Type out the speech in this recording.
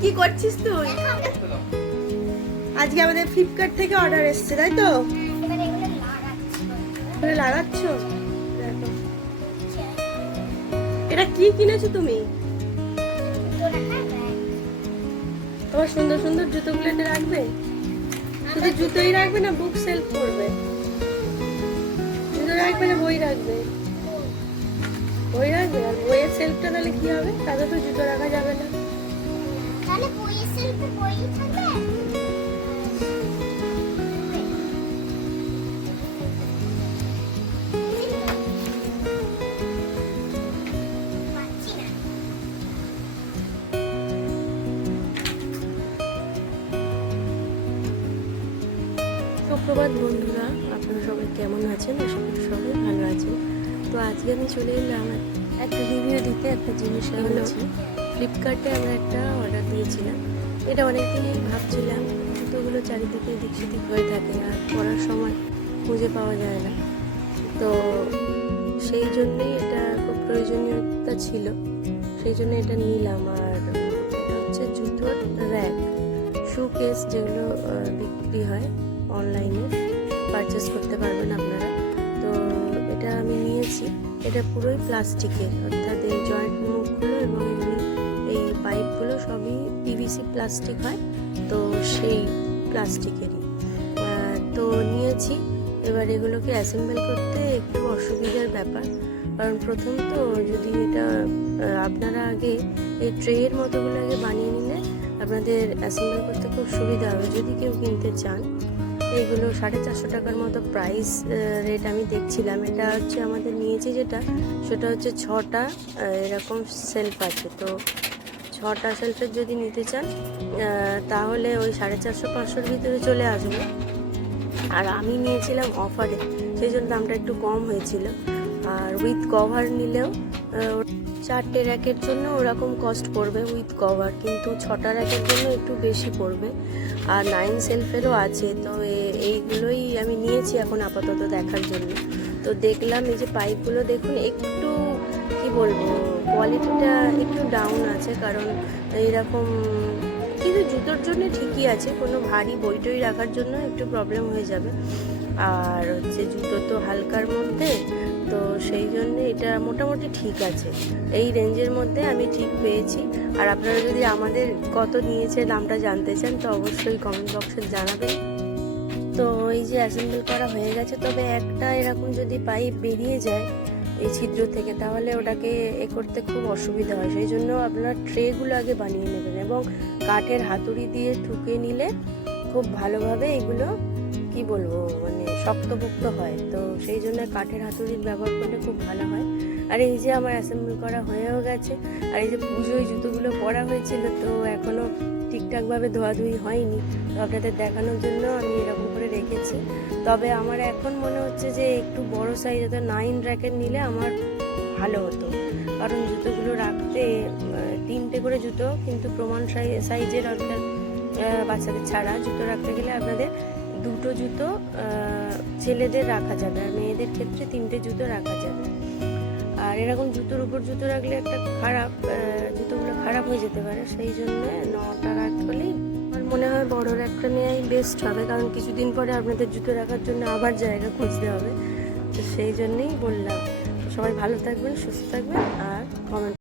কি করছিস তুই? আজকে আমাদের ফ্লিপকার্ট থেকে অর্ডার এসেছে, তাই তো? লাগাচ্ছ? এটা কি কিনেছো তুমি? তোমার সুন্দর সুন্দর জুতোগুলো এটা রাখবে? শুধু জুতোই রাখবে না বুক সেলফ করবে? জুতো রাখবে না, বই রাখবে? বই রাখবে? আর বইয়ের সেলফটা তাহলে কি হবে? তাতে তো জুতো রাখা যাবে না। বইয়ের সেলফে বই থাকবে? সুপ্রভাত বন্ধুরা আপনারা সবাই কেমন আছেন? আশা করি সবাই ভালো আছেন। তো আজকে আমি চলে এলাম একটা রিভিউ দিতে একটা জিনিস হলো ফ্লিপকার্টে আমরা একটা অর্ডার দিয়েছিলাম। এটা অনেকদিনই ভাবছিলাম জুতোগুলো চারিদিকে এদিক সেদিক হয়ে থাকে আর পরার সময় খুঁজে পাওয়া যায় না। তো সেই জন্যেই এটা খুব প্রয়োজনীয়তা ছিল। সেই জন্য এটা নিলাম আর এটা হচ্ছে জুতোর র্যাক শু কেস যেগুলো বিক্রি হয় অনলাইনে পারচেস করতে পারবেন আপনারা। তো এটা আমি নিয়েছি। এটা পুরোই প্লাস্টিকের অর্থাৎ পিভিসি প্লাস্টিক হয়, তো সেই প্লাস্টিকেরই তো নিয়েছি। এবার এগুলোকে অ্যাসেম্বল করতে একটু অসুবিধার ব্যাপার। কারণ প্রথম তো যদি এটা আপনারা আগে এই ট্রেয়ের মতোগুলো আগে বানিয়ে নিলে আপনাদের অ্যাসেম্বল করতে খুব সুবিধা হবে। যদি কেউ কিনতে চান এইগুলো সাড়ে চারশো টাকার মতো প্রাইস রেট আমি দেখছিলাম। এটা হচ্ছে আমাদের নিয়েছি যেটা, সেটা হচ্ছে ছটা এরকম সেলফ আছে। তো ছটা সেলফের যদি নিতে চান তাহলে ওই সাড়ে চারশো পাঁচশোর ভিতরে চলে আসবে। আর আমি নিয়েছিলাম অফারে, সেই জন্য দামটা একটু কম হয়েছিল। আর উইথ কভার নিলেও চারটে র্যাকের জন্য ওরকম কস্ট পড়বে উইথ কভার, কিন্তু ছটা র্যাকের জন্য একটু বেশি পড়বে। আর নাইন সেলফেরও আছে, তো এইগুলোই আমি নিয়েছি এখন আপাতত দেখার জন্য। তো দেখলাম এই যে পাইপগুলো, দেখুন, একটু বলব কোয়ালিটিটা একটু ডাউন আছে কারণ এইরকম, কিন্তু জুতোর জন্য ঠিকই আছে, কোনো ভারী বইটই রাখার জন্য একটু প্রবলেম হয়ে যাবে। আর হচ্ছে জুতো তো হালকার মধ্যে, তো সেই জন্য এটা মোটামুটি ঠিক আছে। এই রেঞ্জের মধ্যে আমি ঠিক পেয়েছি। আর আপনারা যদি আমাদের কত নিয়েছে দামটা জানতে চান, তো অবশ্যই কমেন্ট বক্সে জানাবেন। তো এই যে অ্যাসেম্বল করা হয়ে গেছে, তবে একটা এরকম যদি পাইপ বেরিয়ে যায় এই ছিদ্র থেকে, তাহলে ওটাকে এ করতে খুব অসুবিধা হয়। সেই জন্য আপনারা ট্রেগুলো আগে বানিয়ে নেবেন এবং কাঠের হাতুড়ি দিয়ে ঠুকে নিলে খুব ভালোভাবে এগুলো, কি বলব মানে শক্তপোক্ত হয়। তো সেই জন্য কাঠের হাতুড়ির ব্যবহার করলে খুব ভালো হয়। আর এই যে আমার অ্যাসেম্বল করা হয়েও গেছে, আর এই যে পুজোয় জুতোগুলো পরা হয়েছিল, তো এখনও ঠিকঠাকভাবে ধোয়াধুয়ি হয়নি। তো আপনাদের দেখানোর জন্য আমি এরকম করে রেখেছি। তবে আমার এখন মনে হচ্ছে যে একটু বড় সাইজ অর্থাৎ নাইন র্যাকের নিলে আমার ভালো হতো। কারণ জুতোগুলো রাখতে তিনটে করে জুতো, কিন্তু প্রমাণ সাই- সাইজের অর্থাৎ বাচ্চাদের ছাড়া জুতো রাখতে গেলে আপনাদের দুটো জুতো ছেলেদের রাখা যাবে আর মেয়েদের ক্ষেত্রে তিনটে জুতো রাখা যাবে। আর এরকম জুতোর উপর জুতো রাখলে একটা খারাপ জুতোগুলো খারাপ হয়ে যেতে পারে। সেই জন্য নটা রাখলেই মনে হয় বড়োর একটা নেওয়াই বেস্ট হবে, কারণ কিছুদিন পরে আপনাদের জুতো রাখার জন্য আবার জায়গা খুঁজতে হবে। তো সেই জন্যেই বললাম। সবাই ভালো থাকবেন, সুস্থ থাকবেন, আর কমেন্ট